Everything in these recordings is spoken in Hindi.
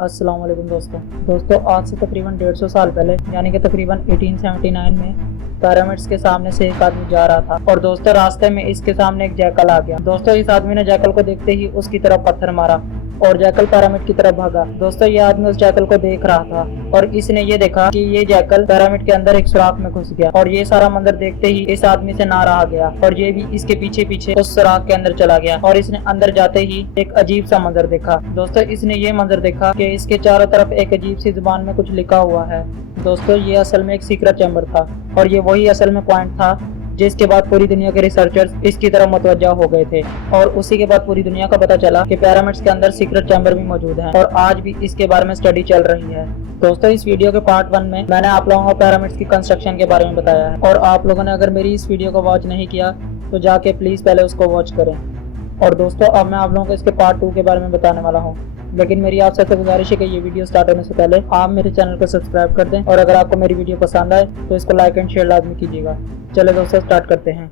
अस्सलाम वालेकुम दोस्तों आज से तकरीबन 150 साल पहले यानी कि तकरीबन 1879 में पिरामिड्स के सामने से एक आदमी जा रहा था और दोस्तों रास्ते में इसके सामने एक जैकल आ गया। दोस्तों इस आदमी ने जैकल को देखते ही उसकी तरफ पत्थर मारा और जैकल पिरामिड की तरफ भागा। दोस्तों ये आदमी उस जैकल को देख रहा था और इसने ये देखा कि ये जैकल पिरामिड के अंदर एक सुराख में घुस गया और ये सारा मंजर देखते ही इस आदमी से ना रहा गया और ये भी इसके पीछे पीछे उस सुराख के अंदर चला गया और इसने अंदर जाते ही एक अजीब सा मंजर देखा। दोस्तों इसने ये मंजर देखा कि इसके चारों तरफ एक अजीब सी जुबान में कुछ लिखा हुआ है। दोस्तों ये असल में एक सीक्रेट चैम्बर था और ये वही असल में पॉइंट था जिसके बाद पूरी दुनिया के रिसर्चर्स इसकी तरफ मुतवज्जा हो गए थे और उसी के बाद पूरी दुनिया को पता चला कि पिरामिड्स के अंदर सीक्रेट चैम्बर भी मौजूद है और आज भी इसके बारे में स्टडी चल रही है। दोस्तों इस वीडियो के पार्ट 1 में मैंने आप लोगों को पिरामिड्स की कंस्ट्रक्शन के बारे में बताया है और आप लोगों ने अगर मेरी इस वीडियो को वॉच नहीं किया तो जाके प्लीज पहले उसको वॉच करें। और दोस्तों अब मैं आप लोगों को इसके पार्ट 2 के बारे में बताने वाला हूँ, लेकिन मेरी आप सबसे गुजारिश है कि ये वीडियो स्टार्ट होने से पहले आप मेरे चैनल को सब्सक्राइब कर दें और अगर आपको मेरी वीडियो पसंद आए तो इसको लाइक एंड शेयर लाजमी कीजिएगा। चलो दोस्तों स्टार्ट करते हैं।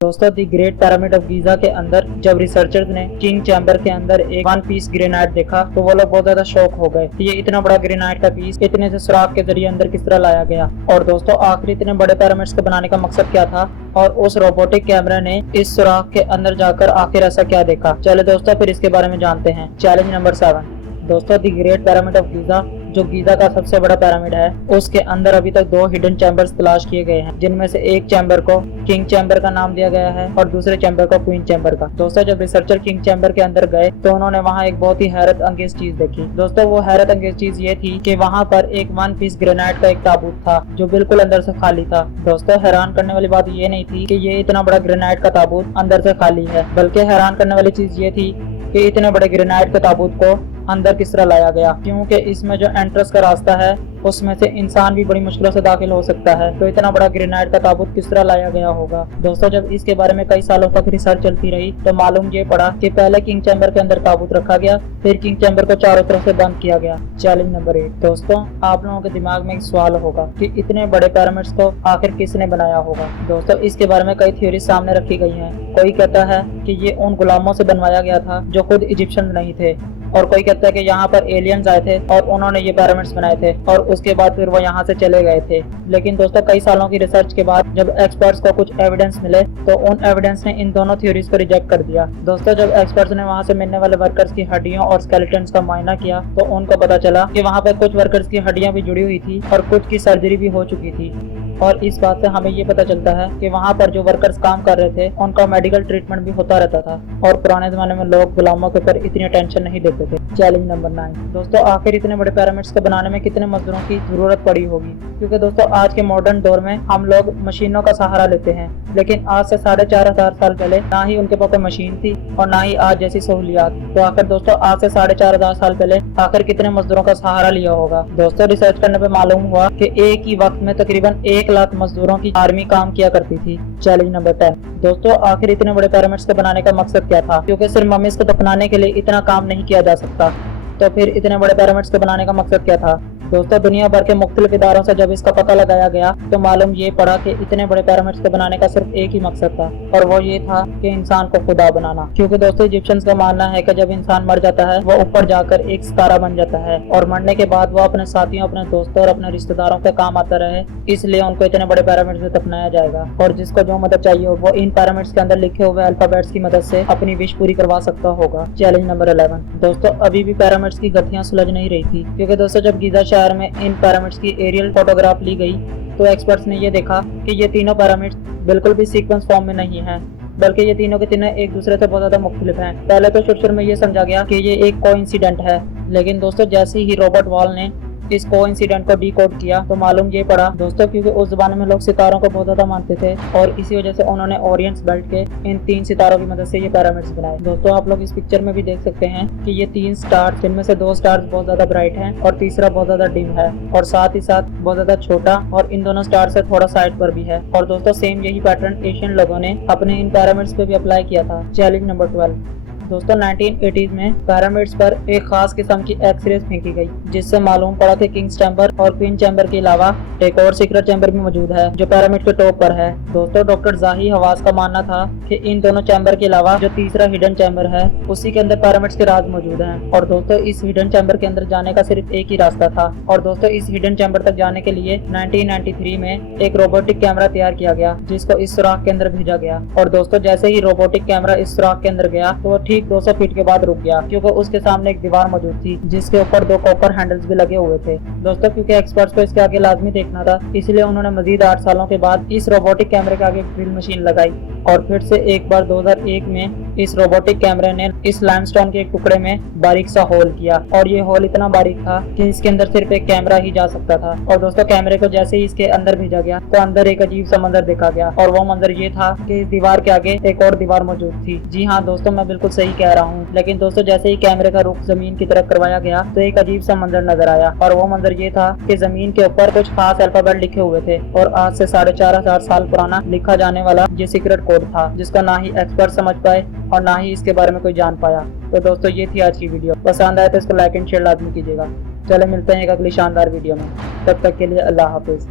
दोस्तों the great pyramid of Giza के अंदर जब रिसर्चर्स ने किंग चैम्बर के अंदर एक 1 पीस ग्रेनाइट देखा तो वो लोग बहुत ज्यादा शॉक हो गए कि ये इतना बड़ा ग्रेनाइट का पीस इतने से सुराख के जरिए अंदर किस तरह लाया गया। और दोस्तों आखिर इतने बड़े पिरामिड्स को बनाने का मकसद क्या था और उस रोबोटिक कैमरा ने इस सुराख के अंदर जाकर आखिर ऐसा क्या देखा। चलो दोस्तों फिर इसके बारे में जानते हैं। Challenge number 7। दोस्तों the great pyramid of Giza जो गीजा का सबसे बड़ा पिरामिड है उसके अंदर अभी तक 2 हिडन चैम्बर्स तलाश किए गए हैं, जिनमें से एक चैम्बर को किंग चैम्बर का नाम दिया गया है और दूसरे चैम्बर को क्वीन चैम्बर का। दोस्तों जब रिसर्चर किंग चैम्बर के अंदर गए तो उन्होंने वहाँ एक बहुत ही हैरत अंगेज चीज देखी। दोस्तों वो हैरत अंगेज चीज ये थी कि वहाँ पर एक 1 पीस ग्रेनाइट का एक ताबूत था जो बिल्कुल अंदर से खाली था। दोस्तों हैरान करने वाली बात ये नहीं थी कि ये इतना बड़ा ग्रेनाइट का ताबूत अंदर से खाली है, बल्कि हैरान करने वाली चीज ये थी कि इतने बड़े ग्रेनाइट के ताबूत को अंदर किस तरह लाया गया, क्योंकि इसमें जो एंट्रेंस का रास्ता है उसमें से इंसान भी बड़ी मुश्किलों से दाखिल हो सकता है, तो इतना बड़ा ग्रेनाइट का ताबूत किस तरह लाया गया होगा। दोस्तों जब इसके बारे में कई सालों तक रिसर्च चलती रही तो मालूम ये पड़ा कि पहले किंग चैम्बर के अंदर ताबूत रखा गया, फिर किंग चैम्बर को चारों तरफ से बंद किया गया। Challenge number 8। दोस्तों आप लोगों के दिमाग में एक सवाल होगा कि इतने बड़े पिरामिड्स को आखिर किसने बनाया होगा। दोस्तों इसके बारे में कई थ्योरी सामने रखी गई है। कोई कहता है कि ये उन गुलामों से बनवाया गया था जो खुद इजिप्शियन नहीं थे, और कोई कहता है कि यहाँ पर एलियंस आए थे और उन्होंने ये पिरामिड्स बनाए थे और उसके बाद फिर वो यहाँ से चले गए थे। लेकिन दोस्तों कई सालों की रिसर्च के बाद जब एक्सपर्ट्स को कुछ एविडेंस मिले तो उन एविडेंस ने इन दोनों थ्योरीज को रिजेक्ट कर दिया। दोस्तों जब एक्सपर्ट्स ने वहाँ से मिलने वाले वर्कर्स की हड्डियों और स्केलेटन्स का मुआयना किया तो उनको पता चला कि वहाँ पर कुछ वर्कर्स की हड्डियां भी जुड़ी हुई थी और कुछ की सर्जरी भी हो चुकी थी। और इस बात से हमें ये पता चलता है कि वहाँ पर जो वर्कर्स काम कर रहे थे उनका मेडिकल ट्रीटमेंट भी होता रहता था और पुराने जमाने में लोग गुलामों के ऊपर इतनी टेंशन नहीं देते थे। Challenge number 9। दोस्तों आखिर इतने बड़े पिरामिड्स को बनाने में कितने मजदूरों की जरूरत पड़ी होगी, क्योंकि दोस्तों आज के मॉडर्न दौर में हम लोग मशीनों का सहारा लेते हैं, लेकिन आज से 4500 साल पहले ना ही उनके पास मशीन थी और ना ही आज जैसी सहूलियात। तो आखिर दोस्तों आज से 4500 साल पहले आखिर कितने मजदूरों का सहारा लिया होगा। दोस्तों रिसर्च करने पे मालूम हुआ कि एक ही वक्त में तकरीबन 1 लाख मजदूरों की आर्मी काम किया करती थी। Challenge number 10। दोस्तों आखिर इतने बड़े पिरामिड्स को बनाने का मकसद क्या था, क्योंकि सिर्फ मम्मीज को दफनाने के लिए इतना काम नहीं किया जा सकता, तो फिर इतने बड़े पिरामिड्स को बनाने का मकसद क्या था। दोस्तों दुनिया भर के मुख्तलिफ इदारों से जब इसका पता लगाया गया तो मालूम ये पड़ा कि इतने बड़े पिरामिड्स को बनाने का सिर्फ एक ही मकसद था और वो ये था कि इंसान को खुदा बनाना। क्योंकि दोस्तों इजिप्शियंस का मानना है कि जब इंसान मर जाता है वो ऊपर जाकर एक सितारा बन जाता है और मरने के बाद वो अपने साथियों, अपने दोस्तों और अपने रिश्तेदारों के काम आता रहे, इसलिए उनको इतने बड़े पिरामिड्स में दफनाया जाएगा और जिसको जो मदद चाहिए हो वो इन पिरामिड्स के अंदर लिखे हुए अल्फाबेट्स की मदद से अपनी विश पूरी करवा सकता होगा। Challenge number 11। दोस्तों अभी भी पिरामिड्स की गठियां सुलझ नहीं रही थी, क्योंकि दोस्तों जब गीजा शहर में इन पिरामिड्स की एरियल फोटोग्राफ ली गई तो एक्सपर्ट्स ने ये देखा कि ये तीनों पिरामिड्स बिल्कुल भी सीक्वेंस फॉर्म में नहीं हैं, बल्कि ये तीनों के तीनों एक दूसरे से बहुत ज्यादा मुख्तलिफ हैं। पहले तो शुरू में ये समझा गया कि ये एक कोइंसिडेंट है, लेकिन दोस्तों जैसे ही रॉबर्ट वॉल ने इस कोइंसिडेंट को डिकोड किया तो मालूम ये पड़ा दोस्तों, क्योंकि उस जमाने में लोग सितारों को बहुत ज्यादा मानते थे और इसी वजह से उन्होंने ओरिएंट्स बेल्ट के इन 3 सितारों की मदद से ये पिरामिड्स बनाए। दोस्तों आप लोग इस पिक्चर में भी देख सकते हैं कि ये 3 स्टार्स, जिनमें से 2 स्टार्स बहुत ज्यादा ब्राइट हैं और तीसरा बहुत ज्यादा डिम है और साथ ही साथ बहुत ज्यादा छोटा और इन दोनों स्टार से थोड़ा साइड पर भी है। और दोस्तों सेम यही पैटर्न एशियन लोगों ने अपने इन पिरामिड्स पे भी अप्लाई किया था। Challenge number 12। दोस्तों 1980s में पिरामिड्स पर एक खास किस्म की एक्सरेज फेंकी गई, जिससे मालूम पड़ा कि किंग्स चैम्बर और क्वीन चैम्बर के अलावा एक और सीक्रेट चैम्बर भी मौजूद है जो पिरामिड के टॉप पर है। दोस्तों डॉक्टर जाही हवास का मानना था कि इन दोनों चैम्बर के अलावा जो तीसरा हिडन चैम्बर है उसी के अंदर पिरामिड्स के राज मौजूद हैं। और दोस्तों इस हिडन चैम्बर के अंदर जाने का सिर्फ एक ही रास्ता था। और दोस्तों इस हिडन चैम्बर तक जाने के लिए 1993 में एक रोबोटिक कैमरा तैयार किया गया, जिसको इस सुराख के अंदर भेजा गया। और दोस्तों जैसे ही रोबोटिक कैमरा इस सुराख के अंदर गया तो वो ठीक 200 फीट के बाद रुक गया, क्योंकि उसके सामने एक दीवार मौजूद थी जिसके ऊपर 2 कॉपर हैंडल्स भी लगे हुए थे। दोस्तों क्योंकि एक्सपर्ट्स को इसके आगे लाजमी देखना था, इसलिए उन्होंने मजीद 8 सालों के बाद इस रोबोटिक कैमरे के आगे ड्रिल मशीन लगाई। और फिर से एक बार 2001 में इस रोबोटिक कैमरे ने इस लाइमस्टोन के एक टुकड़े में बारीक सा होल किया, और ये होल इतना बारीक था कि इसके अंदर सिर्फ एक कैमरा ही जा सकता था। और दोस्तों कैमरे को जैसे ही इसके अंदर भेजा गया तो अंदर एक अजीब सा मंजर देखा गया, और वो मंजर ये था कि इस दीवार के आगे एक और दीवार मौजूद थी। जी हाँ दोस्तों, मैं बिल्कुल सही कह रहा हूँ। लेकिन दोस्तों जैसे ही कैमरे का रुख जमीन की तरफ करवाया गया तो एक अजीब सा मंजर नजर आया, और वो मंजर ये था कि जमीन के ऊपर कुछ खास अल्फाबेट लिखे हुए थे, और आज से 4,500 साल पुराना लिखा जाने वाला ये सीक्रेट कोड था, जिसका ना ही एक्सपर्ट समझ पाए और ना ही इसके बारे में कोई जान पाया। तो दोस्तों ये थी आज की वीडियो। पसंद आए तो इसको लाइक एंड शेयर लाजमी कीजिएगा। चलो मिलते हैं एक अगली शानदार वीडियो में, तब तक के लिए अल्लाह हाफिज।